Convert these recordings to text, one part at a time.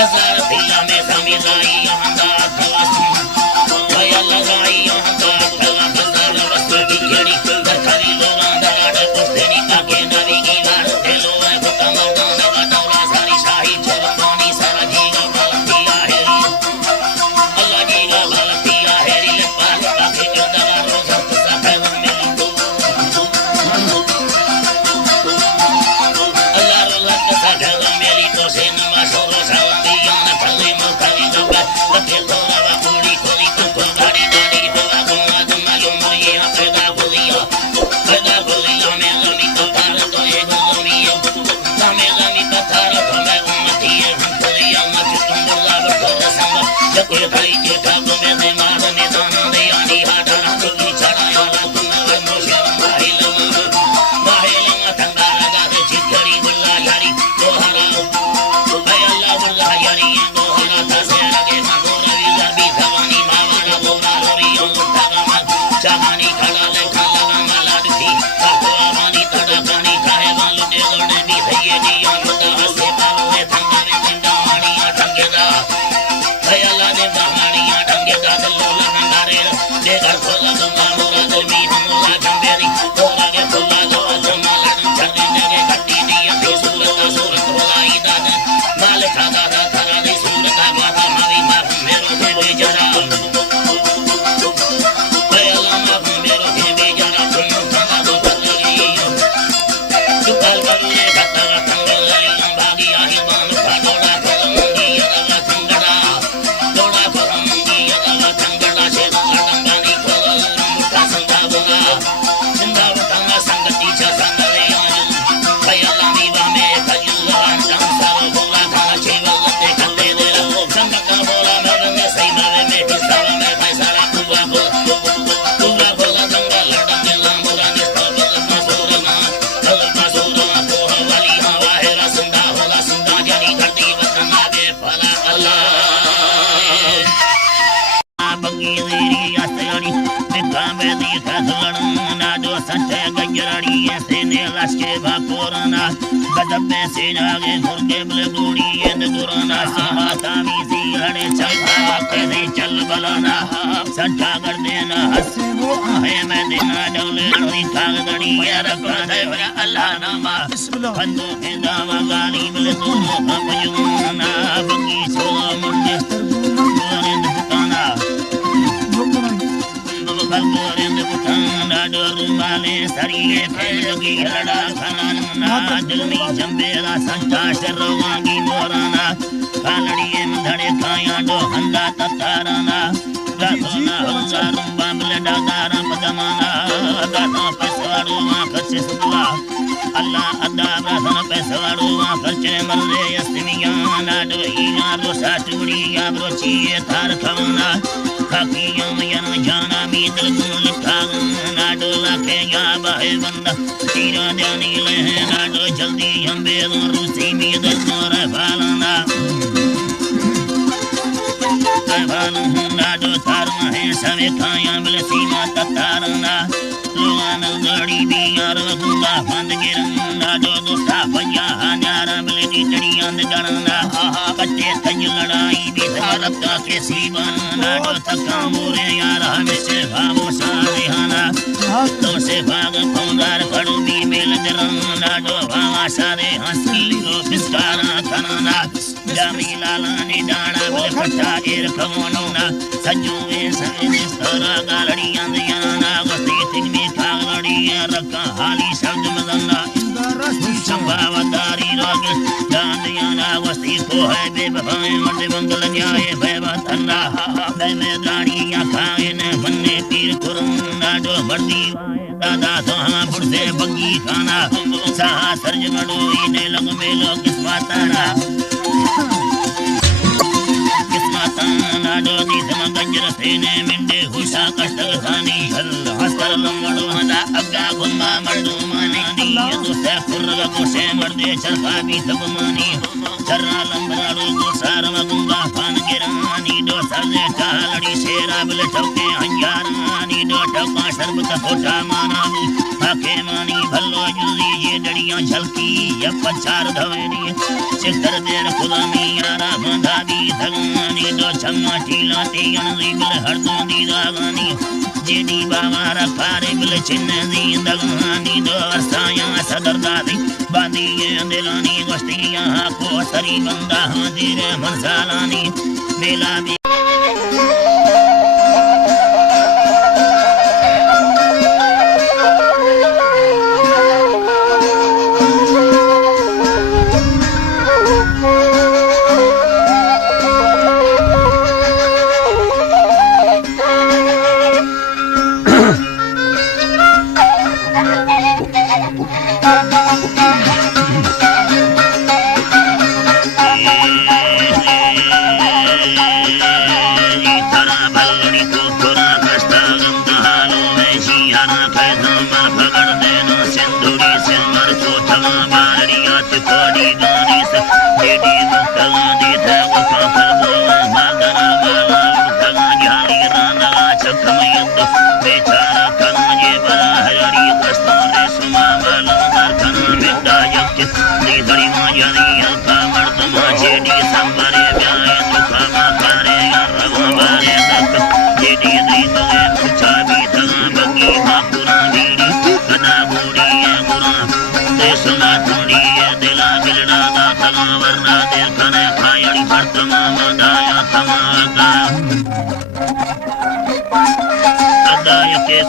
नजर दिला में समीजाई हंदा खलास भया लगाई हंदा खलास नजर वस्तु बिगड़ी सरकारी लोगां दाड़ कुस्तेनी काके नवी की वार दिलो है हुक्म दाना बदौला सारी शाही चलवानी सारा जीवा गलतिया है अल्लाह जीवा गलतिया है रे पास काके करदा रोज सा पैगम मिली तो अल्लाह रोज का पैगम मिली तो से नमाज और सलातिया न फले मुखली दबा लके तोरा पूरी कोली को गाड़ी गाड़ी दवा गुमा दमा लो ये पैदा बोलिया में लमी तो तार तो एक लमी में लमी तो तार तो मैं उम्मती है फलिया मत तुम बोला बड़ा संग जब कोई भाई के काबू में दे मार में दान दे आनी हाडा की चढ़ाया ला तुम मोशे माहिल तंगारा गा दे चिकड़ी बुल्ला यारी दोहरा भाई अल्लाह बुल्ला यारी दोहरा तसे लगे मानोरवी जरबी जवानी मावाना बोला रोरी उठा चाहानी खड़ा ले खाला माला दी पानी तड़ा पानी काहे वालों ने लोने भी सही जी अनुदा से पालो में थंगा में जिंदा हानिया ठंगेदा भाई अल्लाह ने बहानिया ठंगेदा लोला नंगारे दे घर खोला दूंगा मोरा दिल में हमला जंबेरी तोरा के खुला लो माला चलने लगे गड्डी दिया तो सूरत खुलाई दादा माल खादा थारा दे सूरत बाबा मारी माफ मेरो के बेचारा के बाकोरना गदबे से नागे मुर्गे बलगुड़ी एंड गुरना समाता भी सियाड़े चलता कैसे चल बलाना सट्टा कर देना हंसे वो है मैं देना डोले रोई कागड़ी ये रखा है अल्लाह नामा बंदो के दावा गाली बले तो अपयूना बगी सोला मुंडे तरबून दुकाना बलगोरेंद बुठाना डोरू माले सरिये फैलगी लड़ा खाना दिल में जंबेला संता शरवांगी मोराना कालड़िए मधड़े खाया डो हंदा तताराना गाथोना हंसा रुंबा मिलड़ा दारा पदमाना गाथा पैसवाड़ो मां खर्चे सुला अल्लाह अदा ब्रहन पैसवाड़ो मां खर्चे मल्ले यस्मियाना डो ईना रोसा चुड़िया ब्रोचिए थार खवना खाकियों में जाना मी दिल गुल खाना डोला के या बाहे बंदा तीरा जानी ले ना डो जल्दी हम बेदो रूसी मी दिल मोर फालना ना डो तार है सवे खाया बिल सीमा ततारना लोआन गड़ी भी यार गुंगा फंद गिरना डो दोस्ता भैया हजारा बिल दी जड़ियां गणना कच्चे तंज लड़ाई भी रब्ता के सीबाना डो तका मोरे यार हमेशा खामोश रिहाना तो से भाग पंगार पड़ू भी मेल दरना डो भावा सारे हंसी लो बिस्कारा खनाना जामीला लाने डाना बल फटा एर कमोना सजुए सवे सारा गालड़ियां दियाना वस्ती तिग में खागड़ियां रखा हाली शब्द मदना संभावदारी रोग दानियाना वस्ती को है बेवफाए मर्द मंगल न्याय भयवत अल्लाह दे में गाड़ियां खाए न बन्ने पीर कुरुना डो मर्दी दादा तो हम बुढ़े बग्गी खाना साहा सर्ज मडो इने लग में लो किस्मताना डो दी सम गंजर सेने मिंडे हुशा कष्ट खानी हल हस्तर लंगड़ो हदा अग्गा गुम्मा मर्दो माने दी तो से खुर्ग को से मर्दे चरखा भी सब मानी चरना लंबड़ो को सारम गुंगा फान गिरानी डो सरदे टालड़ी शेरा बिल ठोके अंजारानी डो ठोका शरबत खोटा माना आके मानी भल्लो जुजी ये डड़ियां झलकी या पछार धवेनी चित्र देर खुदामी यारा बंधा दी धगानी डो छम्मा टीला ते अणजी बिल हरदों दी दागानी जेडी बाबा रखारे बिल चिन्ह दी दगानी दो अरसाया सदरदादी बादी ये दिलानी गोश्तियां को सरी बंदा हाजिर मनसालानी मेला भी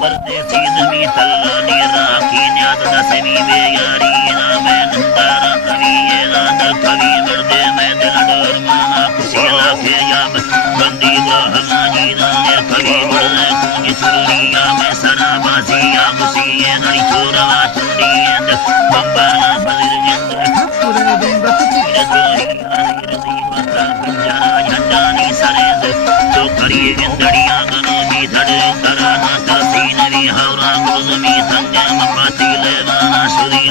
परदेसी जमी तल्ला नीरा की न्याद दसवी बेयारी ना मैं नंदारा कवि ये नाद कवि मर्दे मैं दिल डोर माना खुशी लाखे याब बंदी बाहमा जीना ने कवि मर्दे कुंज सुरिया मैं सरा बाजिया खुशी ये नरी चोरवा चुंडी एंड बंबाला बदिर जंद्र पूरे दिन बच्ची जोहिया रजी बता पंजारा झंडानी सरेंद जो करिए इंदड़िया गनो भी धड़े कराना तसीनवी हौरा गुलमी संजम पातिले वाना सुरी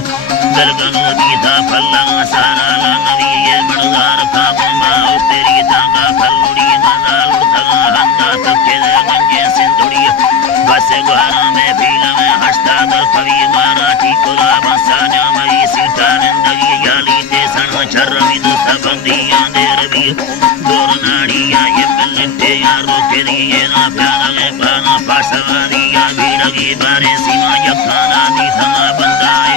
दलगनो बीता फल्ला सारा नवी ये बड़दार का बम्बा तेरी तांगा फल्लुड़ी मनाल उठगा हंदा तके गंजे सिंधुड़ी बस गुहारा में भील में हस्ता दल कवि माराठी कुला बसाना मई सीता नंदगी याली ते सन चरमी दो सबंदियां देर भी दूर नाड़िया ये पल्ले यारो के लिए ना प्यारा में पाना पासवादी या भी लगी बारे सीमा यखाना दी समा बंदाए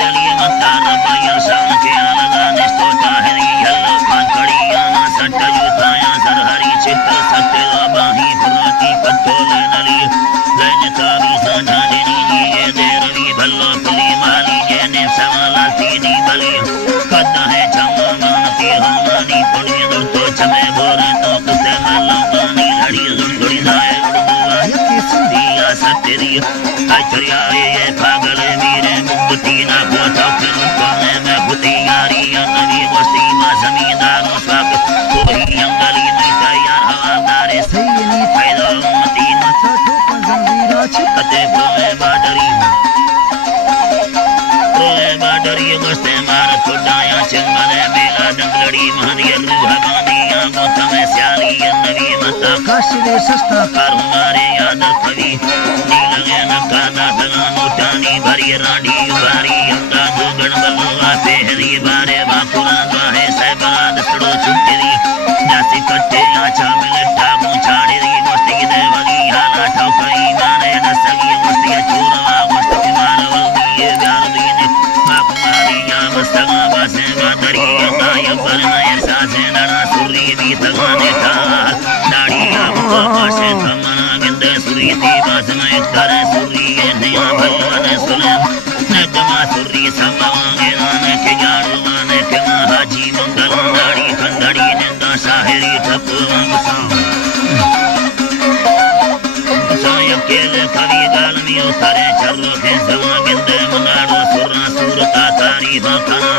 दिली मतार बाया शान के अलगा निष्ठोता है यल्लो पांचड़िया ना सट जुताया सरहरी चित्त सत्य बाही फुलाती पत्तोले नली लेने तारी साझा देनी ये देरवी भल्लो पुली माली जेने सवाला तीनी बली कदा है चंगा मानती हमारी पुण्य दो तो चमे बोरे तो कुत्ते मल्लानी लड़ी जुंगड़ी दाए उड़ुआ ये सुंदिया सत्तेरी आचरिया ये पागल मेरे मुक्ति ना कोटा फिर मैं बुतियारी नवी गोस्ती मा जमींदारों सब कोई अंगली नहीं तैयार हवादारे सही नहीं फायदा उम्मती मथा ठोका जंजीरा छिपते प्रोए बाडरी गोस्ते मार खुदाया चिंगले बेला डंगलड़ी महरिया रुहानिया गोता में स्याली नवी मता काशरे सस्ता कर हमारे याद कवि नील गया कादा दगा नोटानी भरी राडी बारी अंदा जोगण बलवा तेहरी बारे बाकुला बाहे सहबाद सड़ो चुकेरी जासी कट्टे आचा मिलटा मुछाड़ी गोस्ती दे वगी हाला ठोकई मारे नसगी गोस्ती चूरवा गोस्ती मारवल दिए प्यार दीने माकुमारिया मस्तगा बासे बादरी गाय परनाय सासे नड़ा सुरी भी तगाने था दाड़िया मुकाशे थमना गंदे सुरी दी बासना करे सुरी नया भगवान सुले नगमा सुरी समांगे आने के यारू आने के हाजी मंगल दाड़ी कंदड़ी नंदा साहेरी ठपुआ केले कवि गाल में उतारे चलो के सवा गिंदे मनाड़ो सुरा सुरता तारीफ खाना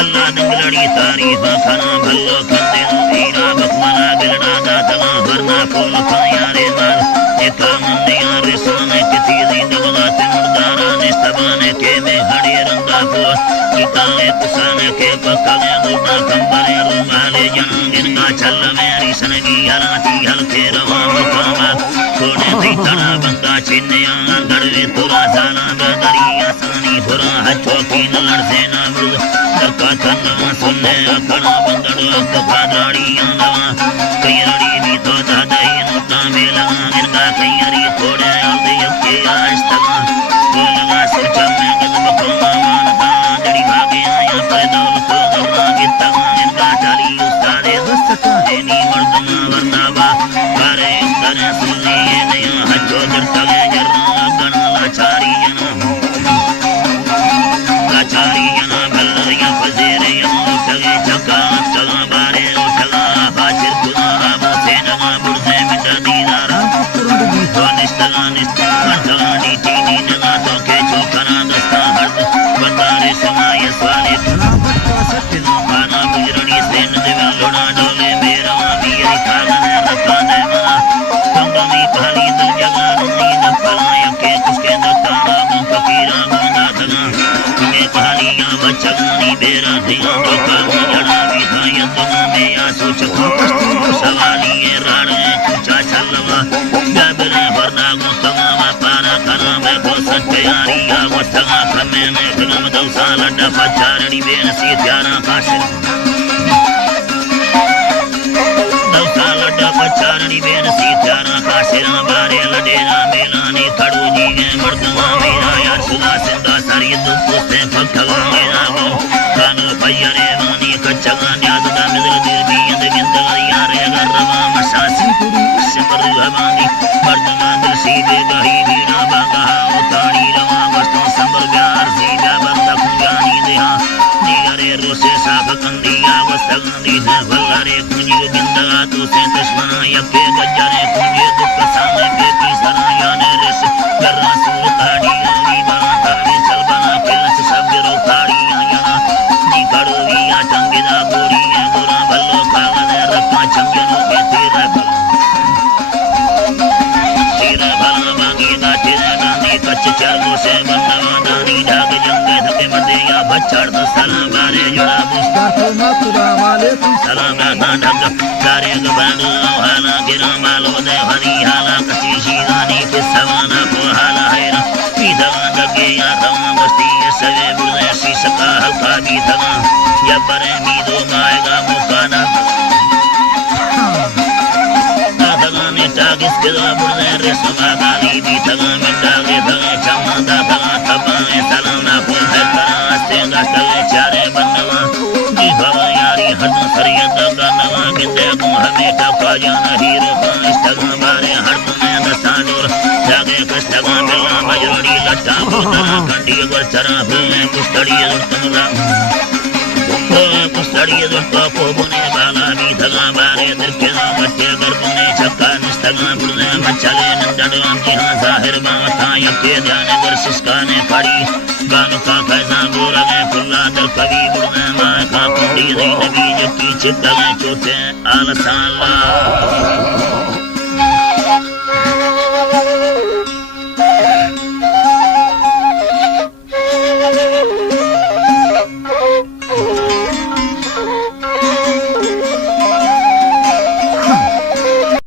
अल्लाह नंगलड़ी तारीफ खाना भल्लो कंदे हीरा बकमला बिलड़ा दातवा भरना फूल खायारे माल एक मंदिया रिसोने किसी जिंदगा ते मुर्दारा ने सबने के में हड़े रंगा को काले कुसाने के पकाले गुना कंबरे रुमाले जंगिन का चल मेरी सनगी हलाती हल्के रवा मुकामा कोने भी तना बंदा चिन्निया गड़वे तुरा साना बदरिया सानी फुरा हचो की नलड़ से ना मुर्द दका तन्ना सुनने अकड़ा बंदड़ अकफादाड़ी अंदवा कयरी भी तो दादई नुता मेला इनका कयरी थोड़े आदे के आस्तवा बोलगा सोचा मैं गदब को मानता जड़ी भागे आया पर दौलत दौड़ा गिता इनका चाली उस्तादे दस्तका है नी मर्दना वरनावा करे करे सुनने नया हचो जरता जर्रा गणला चारी जना बल्लरिया फजेरे यमो तगे चका चला बारे उठला बाचिर खुदा बोसे नगा बुरसे मिटा दीदारा तो निस्तला ढाडी टीनी नगा तो के चौकना दस्ता हर्द बंदारे समाये स्वाले खना बट्टा सत्य खाना गुजरनी से नदवा लोड़ा डोले मेरा बीरी खागने रखा दे मना कंगमी पहली दिल जगा नी नफलाया के कुसके दत्ता फकीरा गोंदा दगा तुम्हें पहलिया बचगनी बेरा दिया डोका जड़ा भी भाई दुआ में या सोच सवालिए राणे कुचा चलवा जबरे वरना गुस्तवा पारा कना में बोसन तैयारी या वस्तगा खमे में गम दौसा लड्डा पचारणी बेन सी प्यारा काश दौसा लड्डा पचारणी बेन सी प्यारा काशरा बारे लडेरा मेलानी खड़ू जी के मर्दवा मेरा यार सुदा सिंदा सरी दुपुस्ते फखवा मेरा गो कान पयरे वानी कच्चा न्याद दा मिल दिल भी अंद बिंद यार गरवा मसासी कुड़ी सिपर हवानी मर्दवा दिल सी दे गही बीना बागा उतानी रवा वस्तु संबर प्यार सीधा बंदा कुंजानी देहा निगरे रोसे साफ कंदिया वस्तगंदी है वल्लारे कुंजी बिंदा तो से तस्मा यके गजरे कुंजी दुख सामे के की सराया ने रस गरा सूर ताड़ी आवी बाता ने चल बना किलस सब रो ताड़ी आया नी कड़वी आ चंगिदा गोरी गोरा भल्लो खागने रखा चंगिनो के तेरा भला मांगेगा तेरा गांधी कच्च चारों से बंदवा दानी ढाग जंगे धके मदे या बच्चड़ तो सलाम बारे जुड़ा सलाम ढग सारे गबानो हाला गिरा मालो दे हरी हाला कसी शीरानी के सवाना को हाला है ना पीधा दगे या रवा बस्ती सवे बुले सी सका हल्का भी दगा या बरे मीदो गाएगा मुकाना दगाने टागिस के बुले रे सवा गाली भी दगा में डागे दगा चमदा दगा तबाए सलाना को है करास्ते गस्तले चारे बनवा जी भवा यारी हद सरिया दगा नवा गिंदे को हमें टका जाना हीरो का इस्तगा बारे हद में दसानूर जागे कस्तगा बेला मजरोड़ी लट्टा बोतला कंडी पर चरा में कुस्तड़ी तुमरा कुस्तड़ी दुष्टा को बुने बाला भी धगा बारे दरके बच्चे गर्दने चक्का निस्तगा बुने मचले नंदड़ की हां जाहिर बाता यके जाने गर सिसकाने पड़ी गान का खैजा गोरा में खुला दर कवि बुने मा का कुंडी नबी जकी चित्त में चोटे आलसाला